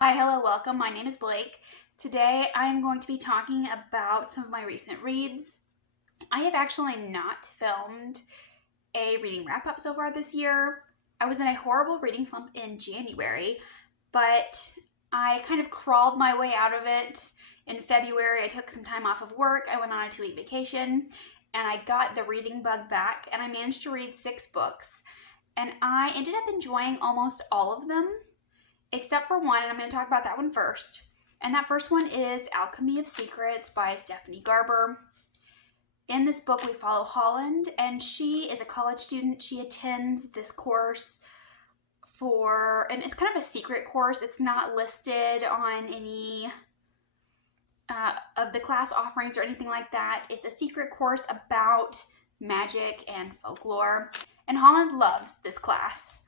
Hi, hello, welcome. My name is Blake. Today I am going to be talking about some of my recent reads. I have actually not filmed a reading wrap up so far this year. I was in a horrible reading slump in January, but I kind of crawled my way out of it. In February, I took some time off of work. I went on a 2-week vacation and I got the reading bug back and I managed to read 6 books. And I ended up enjoying almost all of them except for one, and I'm going to talk about that one first. And that first one is Alchemy of Secrets by Stephanie Garber. In this book, we follow Holland, and she is a college student. She attends this course and it's kind of a secret course. It's not listed on any of the class offerings or anything like that. It's a secret course about magic and folklore. And Holland loves this class.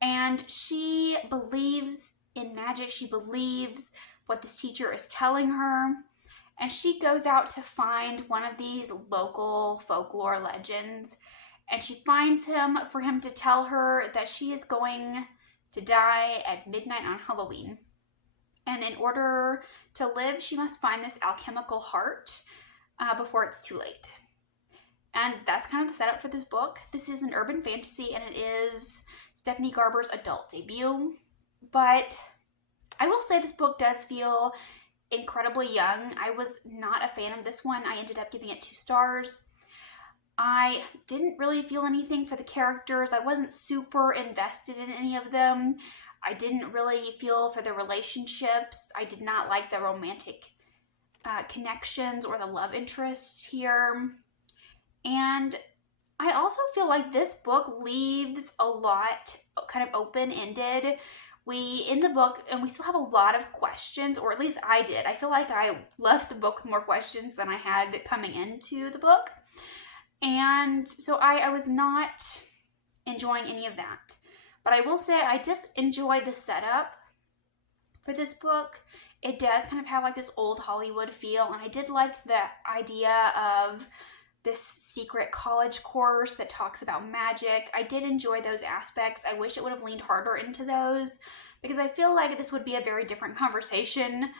And she believes in magic. She believes what this teacher is telling her. And she goes out to find one of these local folklore legends. And she finds him for him to tell her that she is going to die at midnight on Halloween. And in order to live, she must find this alchemical heart before it's too late. And that's kind of the setup for this book. This is an urban fantasy, and it is Stephanie Garber's adult debut. But I will say this book does feel incredibly young. I was not a fan of this one. I ended up giving it 2 stars. I didn't really feel anything for the characters. I wasn't super invested in any of them. I didn't really feel for the relationships. I did not like the romantic connections or the love interests here. And I also feel like this book leaves a lot kind of open-ended. We in the book, and we still have a lot of questions, or at least I did. I feel like I left the book with more questions than I had coming into the book. And so I was not enjoying any of that. But I will say I did enjoy the setup for this book. It does kind of have like this old Hollywood feel, and I did like the idea of this secret college course that talks about magic. I did enjoy those aspects. I wish it would have leaned harder into those because I feel like this would be a very different conversation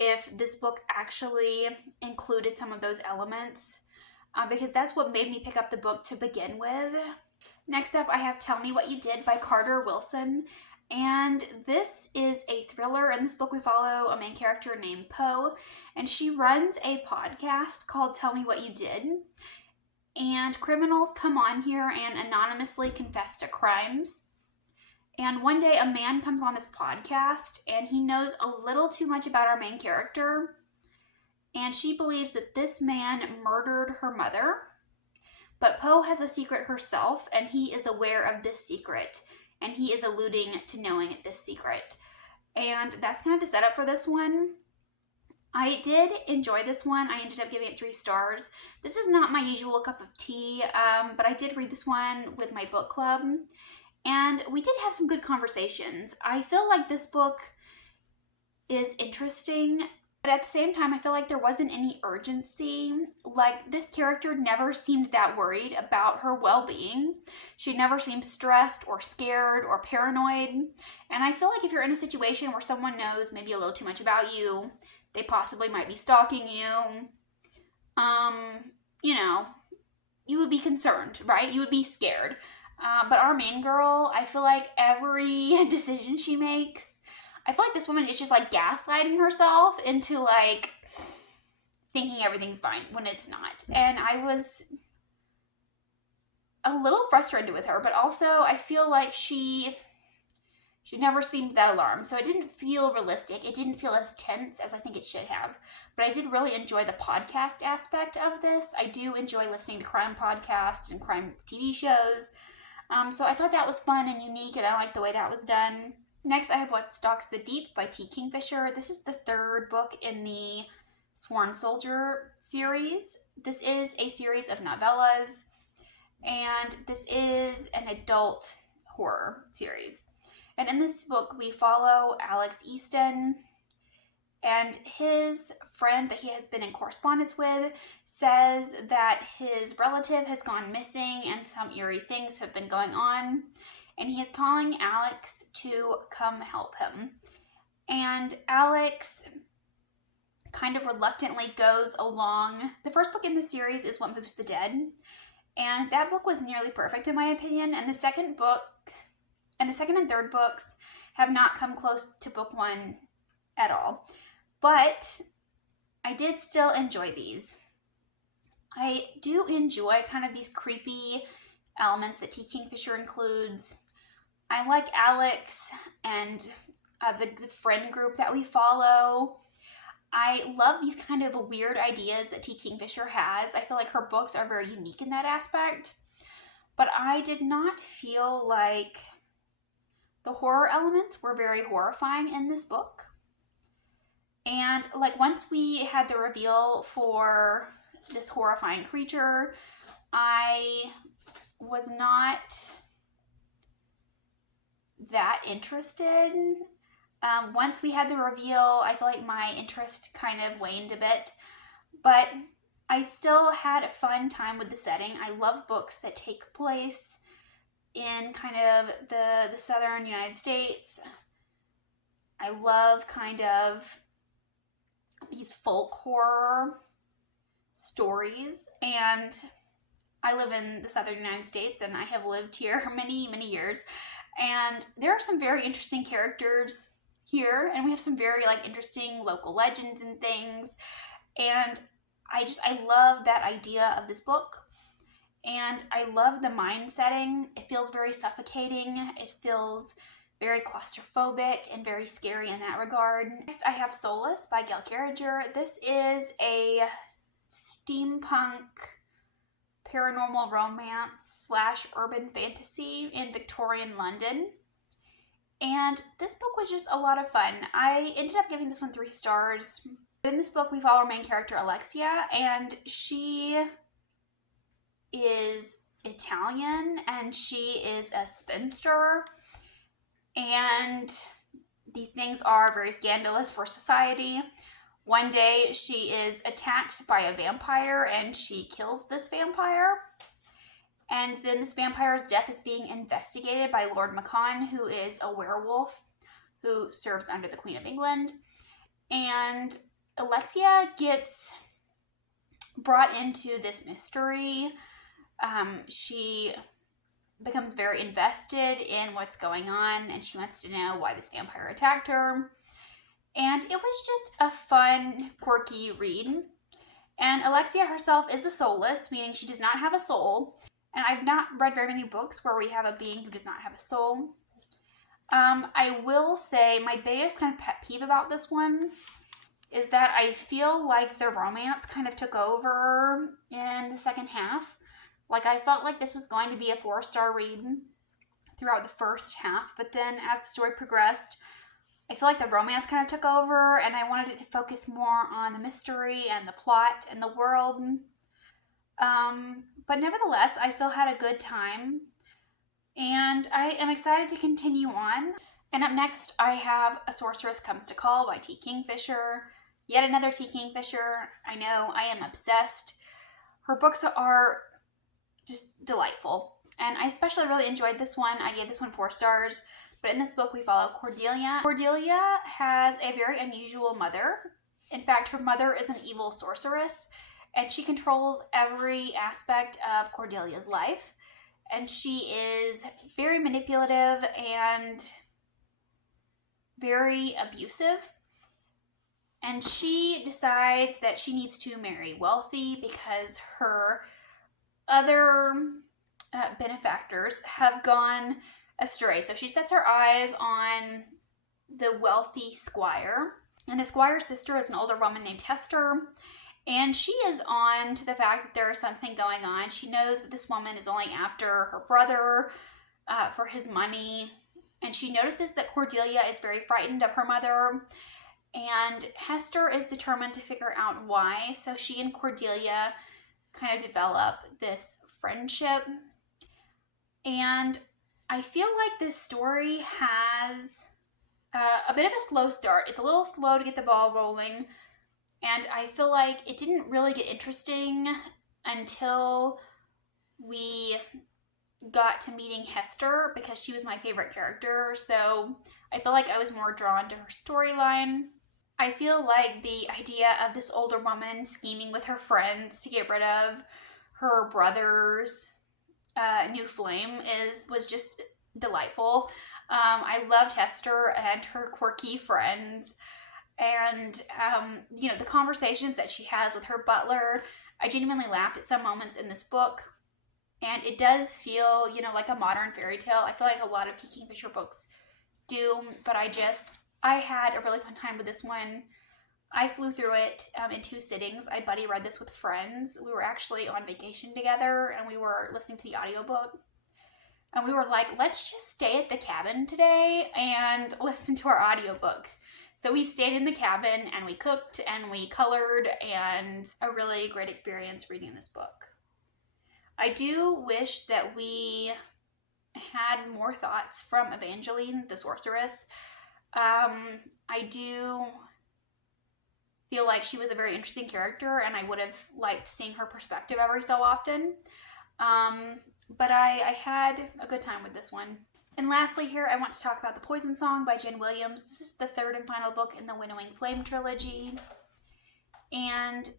if this book actually included some of those elements because that's what made me pick up the book to begin with. Next up, I have Tell Me What You Did by Carter Wilson. And this is a thriller. In this book, we follow a main character named Poe, and she runs a podcast called Tell Me What You Did. And criminals come on here and anonymously confess to crimes. And one day, a man comes on this podcast, and he knows a little too much about our main character. And she believes that this man murdered her mother. But Poe has a secret herself, and he is aware of this secret. And he is alluding to knowing this secret. And that's kind of the setup for this one. I did enjoy this one. I ended up giving it 3 stars. This is not my usual cup of tea, but I did read this one with my book club. And we did have some good conversations. I feel like this book is interesting, but at the same time, I feel like there wasn't any urgency. Like, this character never seemed that worried about her well-being. She never seemed stressed or scared or paranoid. And I feel like if you're in a situation where someone knows maybe a little too much about you, they possibly might be stalking you, you would be concerned, right? You would be scared. But our main girl, I feel like every decision she makes, I feel like this woman is just like gaslighting herself into like thinking everything's fine when it's not. And I was a little frustrated with her, but also I feel like she never seemed that alarmed. So it didn't feel realistic. It didn't feel as tense as I think it should have. But I did really enjoy the podcast aspect of this. I do enjoy listening to crime podcasts and crime TV shows. So I thought that was fun and unique, and I liked the way that was done. Next, I have What Stalks the Deep by T. Kingfisher. This is the 3rd book in the Sworn Soldier series. This is a series of novellas, and this is an adult horror series. And in this book, we follow Alex Easton, and his friend that he has been in correspondence with says that his relative has gone missing and some eerie things have been going on. And he is calling Alex to come help him. And Alex kind of reluctantly goes along. The first book in the series is What Moves the Dead, and that book was nearly perfect in my opinion, and the second and third books have not come close to book one at all. But I did still enjoy these. I do enjoy kind of these creepy elements that T. Kingfisher includes. I like Alex and the friend group that we follow. I love these kind of weird ideas that T. Kingfisher has. I feel like her books are very unique in that aspect. But I did not feel like the horror elements were very horrifying in this book. And like once we had the reveal for this horrifying creature, I was not that interested. Once we had the reveal, I feel like my interest kind of waned a bit, but I still had a fun time with the setting. I love books that take place in kind of the southern United States. I love kind of these folk horror stories, and I live in the southern United States, and I have lived here many years, and there are some very interesting characters here, and we have some very like interesting local legends and things, and I love that idea of this book, and I love the mind setting. It feels very suffocating. It feels very claustrophobic and very scary in that regard. Next, I have Soulless by Gail Carriger. This is a steampunk paranormal romance / urban fantasy in Victorian London. And this book was just a lot of fun. I ended up giving this one 3 stars. In this book, we follow our main character, Alexia, and she is Italian, and she is a spinster. And these things are very scandalous for society. One day, she is attacked by a vampire, and she kills this vampire. And then this vampire's death is being investigated by Lord Macon, who is a werewolf who serves under the Queen of England. And Alexia gets brought into this mystery. She becomes very invested in what's going on, and she wants to know why this vampire attacked her. And it was just a fun, quirky read. And Alexia herself is a soulless, meaning she does not have a soul. And I've not read very many books where we have a being who does not have a soul. I will say my biggest kind of pet peeve about this one is that I feel like the romance kind of took over in the second half. Like, I felt like this was going to be a 4-star read throughout the first half, but then as the story progressed, I feel like the romance kind of took over, and I wanted it to focus more on the mystery and the plot and the world. But nevertheless, I still had a good time, and I am excited to continue on. And up next, I have A Sorceress Comes to Call by T. Kingfisher. Yet another T. Kingfisher. I know, I am obsessed. Her books are just delightful, and I especially really enjoyed this one. I gave this one 4 stars, but in this book we follow Cordelia. Cordelia has a very unusual mother. In fact, her mother is an evil sorceress, and she controls every aspect of Cordelia's life, and she is very manipulative and very abusive. And she decides that she needs to marry wealthy because her other benefactors have gone astray. So she sets her eyes on the wealthy squire. And the squire's sister is an older woman named Hester. And she is on to the fact that there is something going on. She knows that this woman is only after her brother for his money. And she notices that Cordelia is very frightened of her mother. And Hester is determined to figure out why. So she and Cordelia kind of develop this friendship. And I feel like this story has a bit of a slow start. It's a little slow to get the ball rolling. And I feel like it didn't really get interesting until we got to meeting Hester, because she was my favorite character. So I feel like I was more drawn to her storyline. I feel like the idea of this older woman scheming with her friends to get rid of her brother's new flame was just delightful. I loved Hester and her quirky friends, and the conversations that she has with her butler. I genuinely laughed at some moments in this book, and it does feel, like a modern fairy tale. I feel like a lot of T. Kingfisher books do, but I had a really fun time with this one. I flew through it in 2 sittings. I buddy read this with friends. We were actually on vacation together, and we were listening to the audiobook. And we were like, let's just stay at the cabin today and listen to our audiobook. So we stayed in the cabin, and we cooked, and we colored, and a really great experience reading this book. I do wish that we had more thoughts from Evangeline, the Sorceress. I do feel like she was a very interesting character, and I would have liked seeing her perspective every so often. But I had a good time with this one. And lastly here, I want to talk about The Poison Song by Jen Williams. This is the 3rd and final book in the Winnowing Flame trilogy. And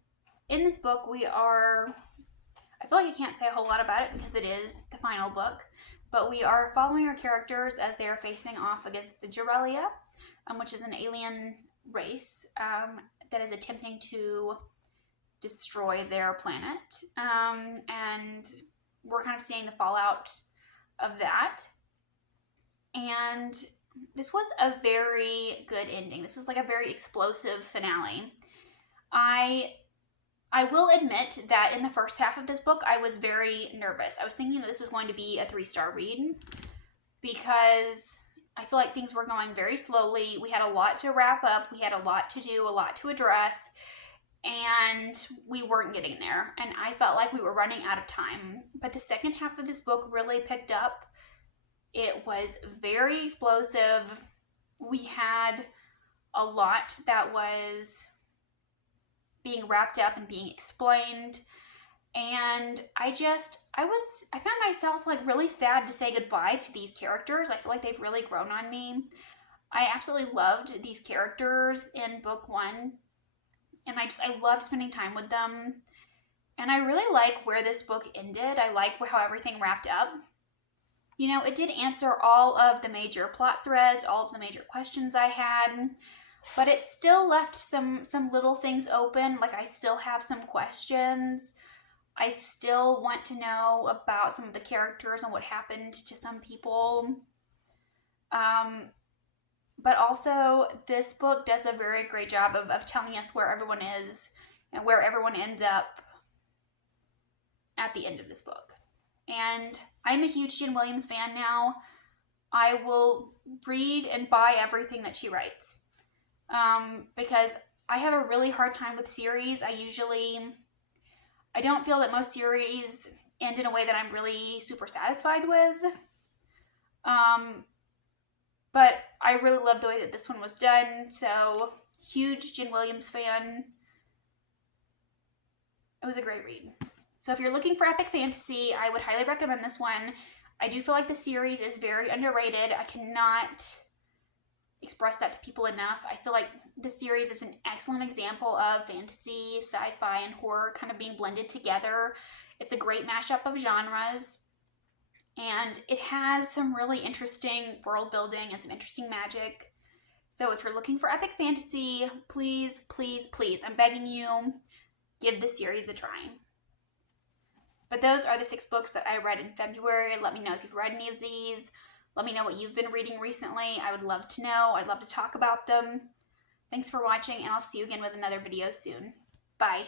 in this book, I feel like I can't say a whole lot about it because it is the final book, but we are following our characters as they are facing off against the Jurelia, which is an alien race that is attempting to destroy their planet. And we're kind of seeing the fallout of that. And this was a very good ending. This was like a very explosive finale. I will admit that in the first half of this book, I was very nervous. I was thinking that this was going to be a 3-star read because I feel like things were going very slowly. We had a lot to wrap up. We had a lot to do, a lot to address, and we weren't getting there. And I felt like we were running out of time. But the second half of this book really picked up. It was very explosive. We had a lot that was being wrapped up and being explained, and I found myself like really sad to say goodbye to these characters. I feel like they've really grown on me. I absolutely loved these characters in book 1, and I loved spending time with them, and I really like where this book ended. I like how everything wrapped up. It did answer all of the major plot threads, all of the major questions I had, but it still left some little things open. Like, I still have some questions. I still want to know about some of the characters and what happened to some people. But also, this book does a very great job of telling us where everyone is and where everyone ends up at the end of this book. And I'm a huge Jen Williams fan now. I will read and buy everything that she writes. Because I have a really hard time with series. I don't feel that most series end in a way that I'm really super satisfied with. But I really love the way that this one was done. So, huge Jen Williams fan. It was a great read. So if you're looking for epic fantasy, I would highly recommend this one. I do feel like the series is very underrated. I cannot express that to people enough. I feel like the series is an excellent example of fantasy, sci-fi, and horror kind of being blended together. It's a great mashup of genres, and it has some really interesting world building and some interesting magic. So if you're looking for epic fantasy, please, please, please, I'm begging you, give the series a try. But those are the 6 books that I read in February. Let me know if you've read any of these. Let me know what you've been reading recently. I would love to know. I'd love to talk about them. Thanks for watching, and I'll see you again with another video soon. Bye.